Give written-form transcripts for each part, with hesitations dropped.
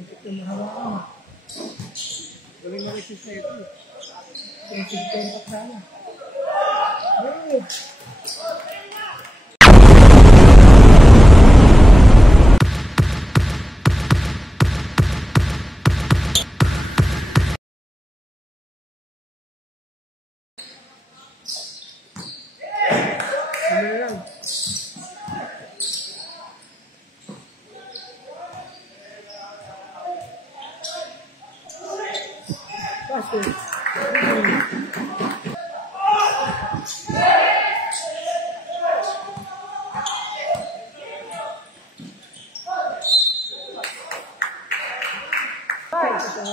Ito na hawakan. Galing na resist na ito. Resist ko yung paksala. Good.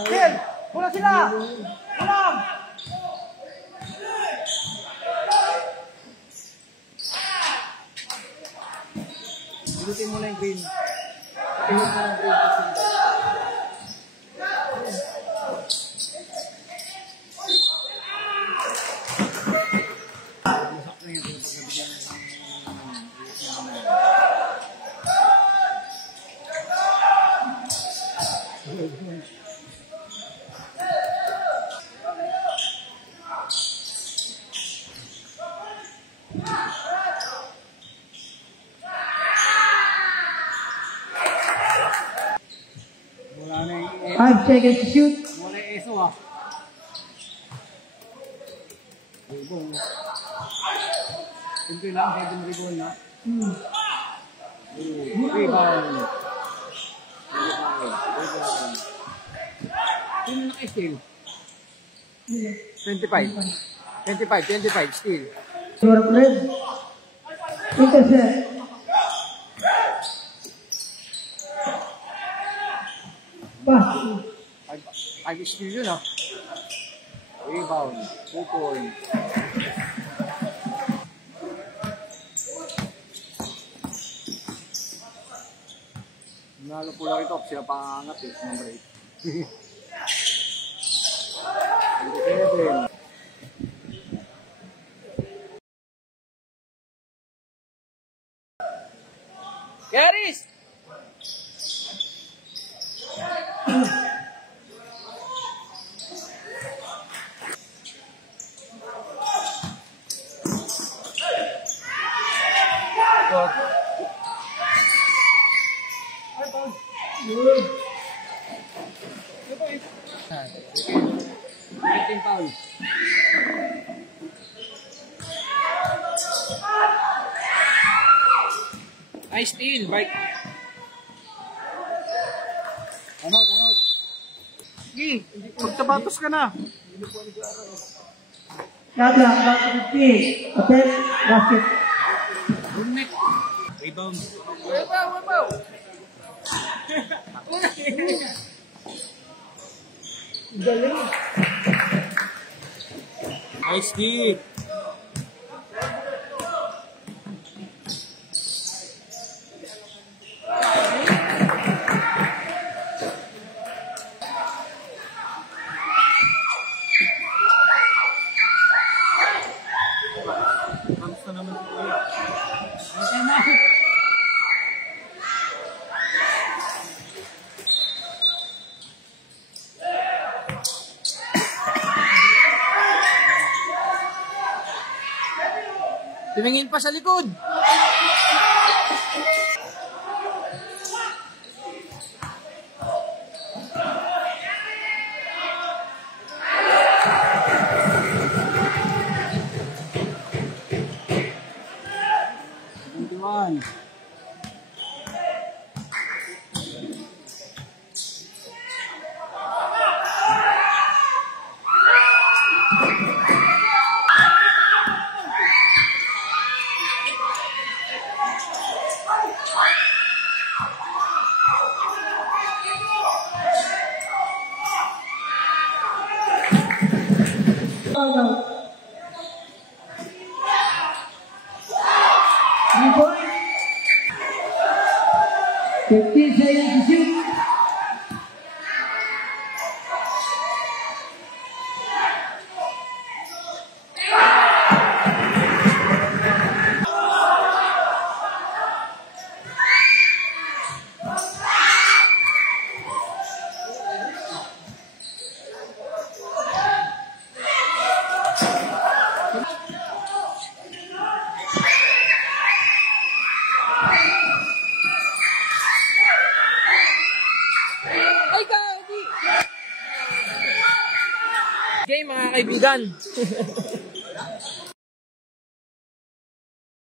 Ken! Bola sila! Ulang! Pinutin mo na yung green. Pinutin mo na yung green. Wala na yung 5 seconds to shoot. wala yung ESO ah. Ribong. Ito lang, pwede yung ribong na. Rebound. Sino naka-steal? 25 steal. Your friend. Intercept. Pass. 5 steal yun ah. Rebound. 2 points. Nalo po lang ito. Sila pangangat eh. Number 8. 27. Yaris! Good. Second foul. Ay, steal. Bike. Ano? Sige. Magtabatos ka na. Shot clock, back to 50. Attempt, basket. Roommate. Rebound. Wabaw. Galing. Nice kick. Kamusta naman po kuya? Okay na. Tumingin pa sa likod. One. Out. 3 points. 15 seconds to shoot. game mga kaibigan.